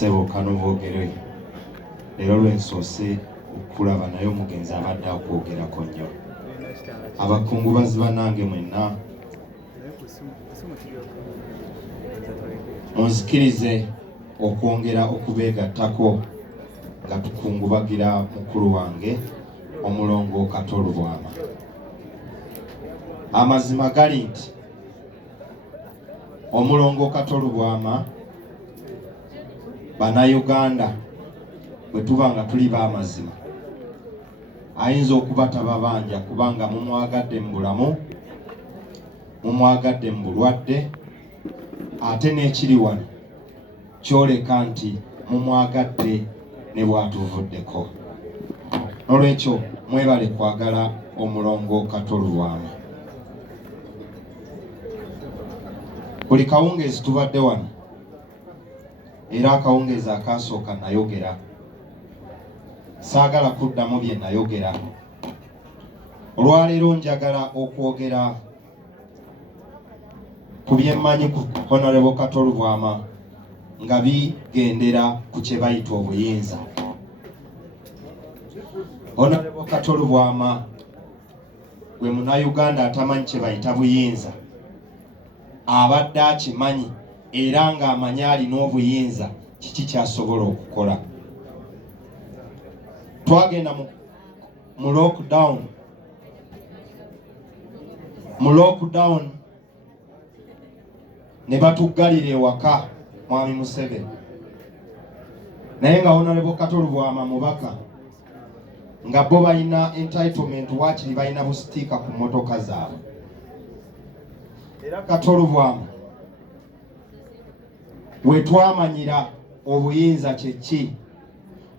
Sebo kanubogere lero lwensoose okulaba naye omugenzi abadde akwogerako nnyo. Abakungubazi bannange mwenna munzikirize okwongera okubeegattako nga tukungubagira mukulu wange omulongo Katolubwama. Amazima gali nti omulongo Katolubwama Bannayuganda bwe tuba nga tuli b'amazima ayinza okuba tababanja kubanga mumwagadde mu bulamu, mumwagadde mu bulwadde, ate n'ekiri wano kyoleka nti mumwagadde ne bwatuvuddeko. Nolwekyo mwebale kwagala omulongo Katolubwama. Buli kawungeezi tubadde wano era akawungeezi akasooka nayogera, saagala kuddamu bye nayogera. Olwaleero njagala okwogera ku byemmanyi ku Honorable Katolubwama nga bigendera ku kye bayita obuyinza. Honorable Katolubwama gwe Munnayuganda atamanyi kye bayita buyinza abadde akimanyi era ng'amanyi alina obuyinza kiki kyasobola okukola. Twagenda mu lockdown ne batuggalira ewaka Mwami Musseven, naye nga Honorable Katolubwama mubaka nga bo balina entitlement waakiri balina busitiika ku mmotoka zaabwe. Era Katolubwama we twamanyira obuyinza kyeki,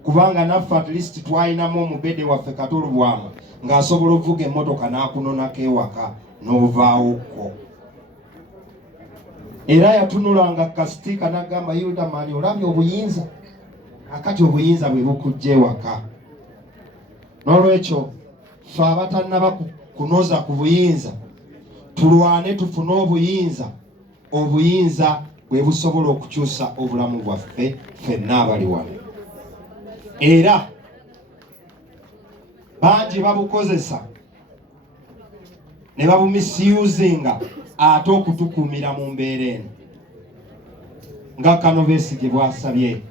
kubanga naffe at least twalinamu omubede waffe Katolubwama ng'asobola okuvuga emmotoka n'akunonako ewaka n'ovaawokko. Era yatunulanga kasitiika n'agamba Hilderman, olabye obuyinza, akati obuyinza bwe bukujja ewaka. N'olwekyo ffe abatannaba kunoza ku buyinza tulwane tufune obuyinza, obuyinza bwe busobola okukyusa obulamu bwaffe ffenna abali wano. Era bangi babukozesa ne babumisiyuzinga ate okutukuumira mu mbeera eno nga Kano Besigye bwasabye.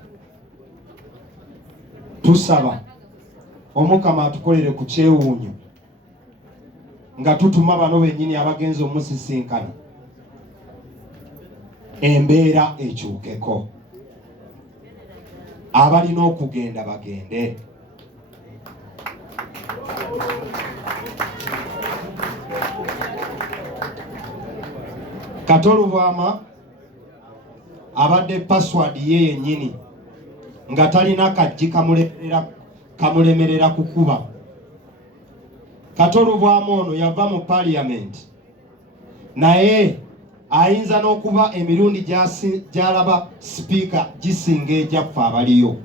Tusaba Omukama atukolere ku kyewuunyo nga tutuma bano bennyini abagenzi omusisinkana embeera ekyukeko. Abalina okugenda bagende. Katolubwama abadde password ye yennyini nga talina kajji kamulemerera kukuba. Katolubwama ono yava mu parliament naye ayinza n'okuba emirundi gy'alaba sipiika gisinga egyaffe abaliyo.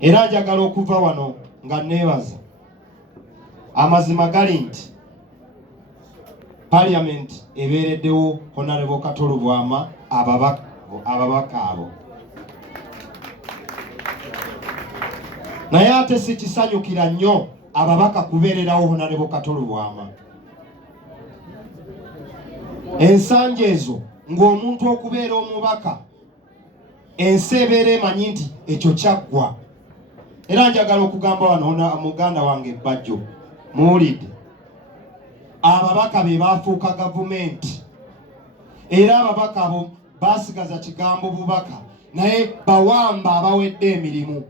Era njagala okuva wano nga neebaza. Amazima gali nti parliament ebeereddewo Honorable Katolubwama ababaka abo. Naye ate sikisanyukira nnyo ababaka kubeererawo Honorable Katolubwama. Ensanja ezo ng'omuntu okubeera omubaka ensi ebeera emanyi nti ekyo kyaggwa. Era njagala okugamba wano muganda wange Bajjo muwulidde, ababaka be baafuuka gavumenti era ababaka abo baasigaza kigambo bubaka naye bawamba abawedde emirimu.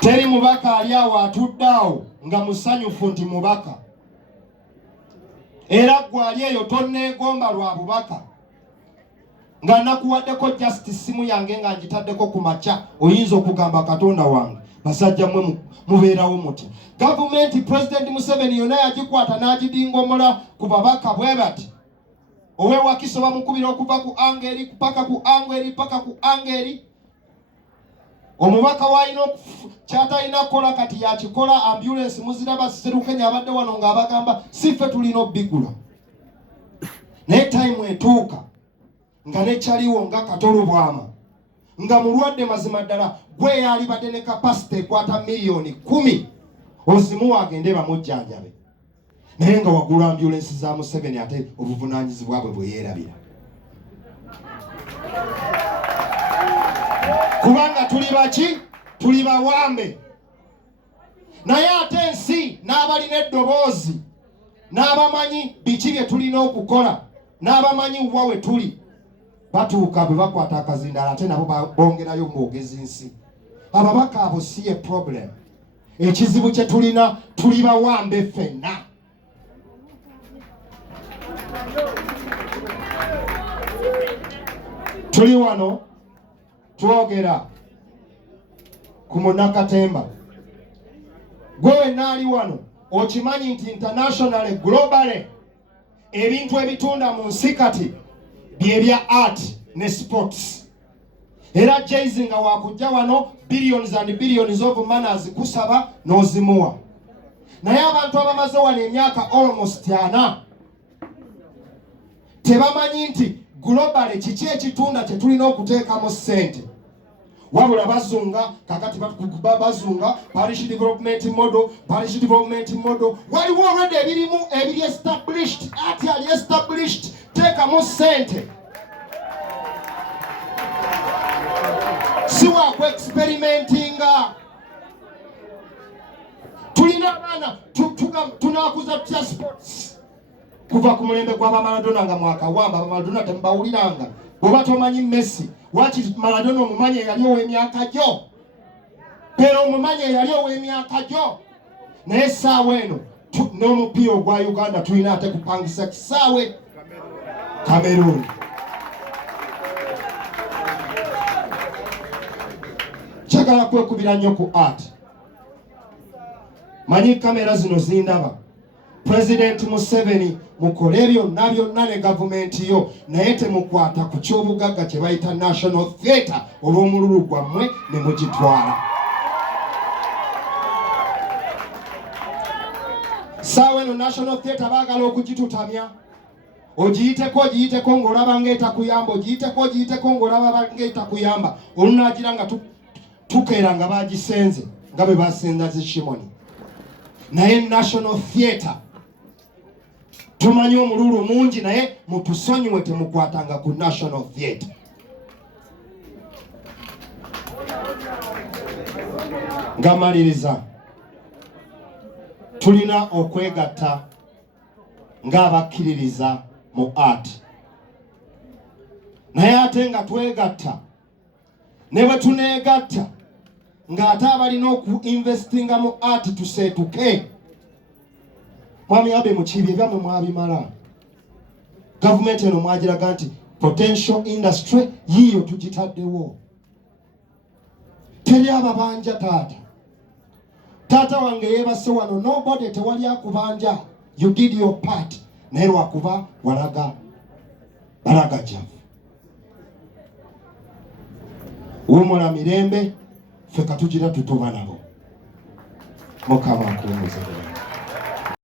Teri mubaka ali awo atudde awo nga musanyufu nti mubaka. Era gwe ali eyo tonneegomba lwa bubaka nga nakuwaddeko just simu yange nga ngitaddeko ku makya oyinza okugamba Katonda wange basajja mmwe mubeerawo muti. Gavumenti President Musseven yonna yagikwata n'agidingomola ku babaka bwe bati. Oweewakiso bamukubira okuva ku angeri paka ku angeri paka ku angeri. Omubaka walina kyatalina kukola kati yakikola. Ambulance muziraba Sserukenya abadde wano ng'abagamba siffe tulina obbigula. Naye time etuuka nga nekyaliwo nga katolo bwama nga mulwadde mazima ddala gwe yalibadde ne kapasite ekwata miliyoni 10 ozimuwa agende bamujjanjabe, naye nga waggulu ambulensi za Musseven ate obuvunaanyizibwa bwe bweyerabira. Kubanga tuli baki? Tuli bawambe. Naye ate ensi n'abalina eddoboozi n'abamanyi biki bye tulina okukola n'abamanyi wa we tuli, batuuka bwe bakwata akazindala ate nabo bongerayo mwogezi nsi. Ababaka abo si ye problem. Ekizibu kye tulina, tuli bawambe ffenna. Tuli wano twogera ku Munnakatemba. Gwe naali wano okimanyi nti internationally globally ebintu ebitunda mu nsi kati bye bya art ne sports. Era Jay-Z nga wakujja wano billions and billions of manners kusaba n'ozimuwa. Naye abantu abamaze wano emyaka almost 4 tebamanyi nti globally kiki ekitunda kye tulina okuteekamu ssente. Wabula bazunga kakati bazunga parish development model. Waliwo already ebirimu ebiri established, ati ali established, teekamu ssente. Si wa ku-experimentinga. Tulina abaana tunakuza tutya sports kuva ku mulembe gw'aba Maradona nga mwakawamba. Aba Maradona tembawuliranga. Bw'oba tomanyi Messi, waki Maradona omumanyi eyali ow'emyaka gyo, pero omumanyi eyali ow'emyaka gyo. Naye essaawa eno n'omupiira ogwa Uganda tulina ate kupangisa kisaawe Cameroon. Kyagala kwekubira nnyo ku art. Manyi kamera zino zindaba. President Musseven mukole byonna byonna ne gavumenti yo, naye temukwata ku ky'obugagga kye bayita National Theatre olw'omululu gwammwe ne mugitwala. Saawa eno National Theatre baagala okugitutamya. Ogiyiteko ng'olaba ng'etakuyamba, ogiyiteko ng'olaba ng'etakuyamba. Olunaagira nga tukeera nga bagisenze nga bwe basenza Shimoni. Naye National Theatre tumanyi omululu mungi, naye mutusonyiwe temukwatanga ku National Theatre. Ngamaliriza, tulina okwegatta ng'abakkiririza mu art. Naye ate nga twegatta ne bwe tuneegatta ng'ate abalina okuinvestinga mu art tuseetuke. Mwami abe mukibi ebyamwe mwabimala. Gavumenti eno mwagiraga nti potential industry yiyo tugitaddewo. Teri ababanja taata wange yeebase wano, nobody tewali akubanja. You did your part. Naye lwakuba balaga javu. Wumula mirembe, ffe katugira tutuba nabo. Mukama akuumuze.